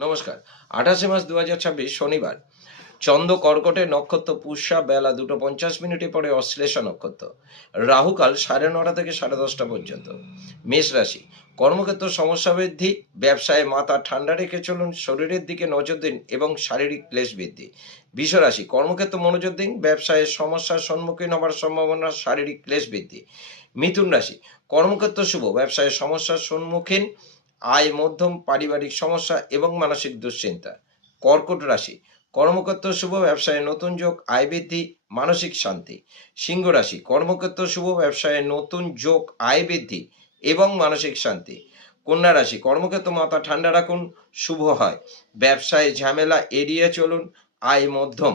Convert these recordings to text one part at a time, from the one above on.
নমস্কার। 28 মার্চ 2026 শনিবার। চন্দ্র কর্কটে, নক্ষত্র পুষ্যা, বেলা 2:50 পরে অশ্লেষা নক্ষত্র। রাহুকাল 9:30 থেকে 10:30 পর্যন্ত। মেষ রাশি, কর্মক্ষেত্র সমস্যা বৃদ্ধি, ব্যবসায় মাথা ঠান্ডা রেখে চলুন, শরীরের দিকে নজর দিন এবং শারীরিক ক্লেশ বৃদ্ধি। বৃষ রাশি, কর্মক্ষেত্র মনোযোগ দিন, ব্যবসায় সমস্যার সম্মুখীন হবার সম্ভাবনা, শারীরিক ক্লেশ বৃদ্ধি। মিথুন রাশি, কর্মক্ষেত্র শুভ, ব্যবসায় সমস্যার সম্মুখীন, আয় মধ্যম, পারিবারিক সমস্যা এবং মানসিক দুশ্চিন্তা। কর্কট রাশি, কর্মক্ষেত্র শুভ, ব্যবসায় নতুন যোগ, আয় বৃদ্ধি, মানসিক শান্তি। সিংহ রাশি, কর্মক্ষেত্র শুভ, ব্যবসায় নতুন যোগ, আয় বৃদ্ধি এবং মানসিক শান্তি। কন্যা রাশি, কর্মক্ষেত্র মাথা ঠান্ডা রাখুন, শুভ হয়, ব্যবসায় ঝামেলা এড়িয়ে চলুন, আয় মধ্যম।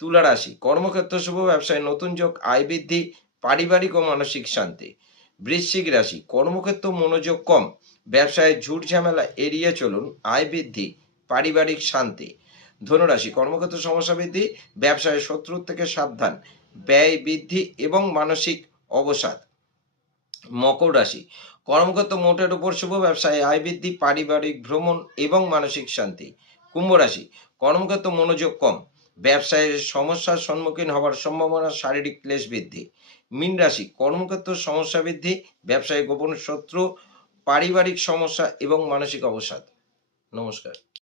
তুলা রাশি, কর্মক্ষেত্র শুভ, ব্যবসায় নতুন যোগ, আয় বৃদ্ধি, পারিবারিক ও মানসিক শান্তি। বৃশ্চিক রাশি, কর্মক্ষেত্র মনোযোগ কম, ব্যবসায় ঝুট ঝামেলা এড়িয়ে চলুন, আয় বৃদ্ধি, পারিবারিক শান্তি। ধনুরাশি, কর্মক্ষেত্র সমস্যা বৃদ্ধি, ব্যবসায় শত্রুর থেকে সাবধান, ব্যয় বৃদ্ধি এবং মানসিক অবসাদ। মকর রাশি, কর্মক্ষেত্র মোটের উপর শুভ, ব্যবসায় আয় বৃদ্ধি, পারিবারিক ভ্রমণ এবং মানসিক শান্তি। কুম্ভ রাশি, কর্মক্ষেত্র মনোযোগ কম, ব্যবসায় সমস্যার সম্মুখীন হওয়ার সম্ভাবনা, শারীরিক ক্লেশ বৃদ্ধি। মীন রাশি, কর্মক্ষেত্র সমস্যা বৃদ্ধি, ব্যবসায় গোপন শত্রু, পারিবারিক সমস্যা এবং মানসিক অবসাদ। নমস্কার।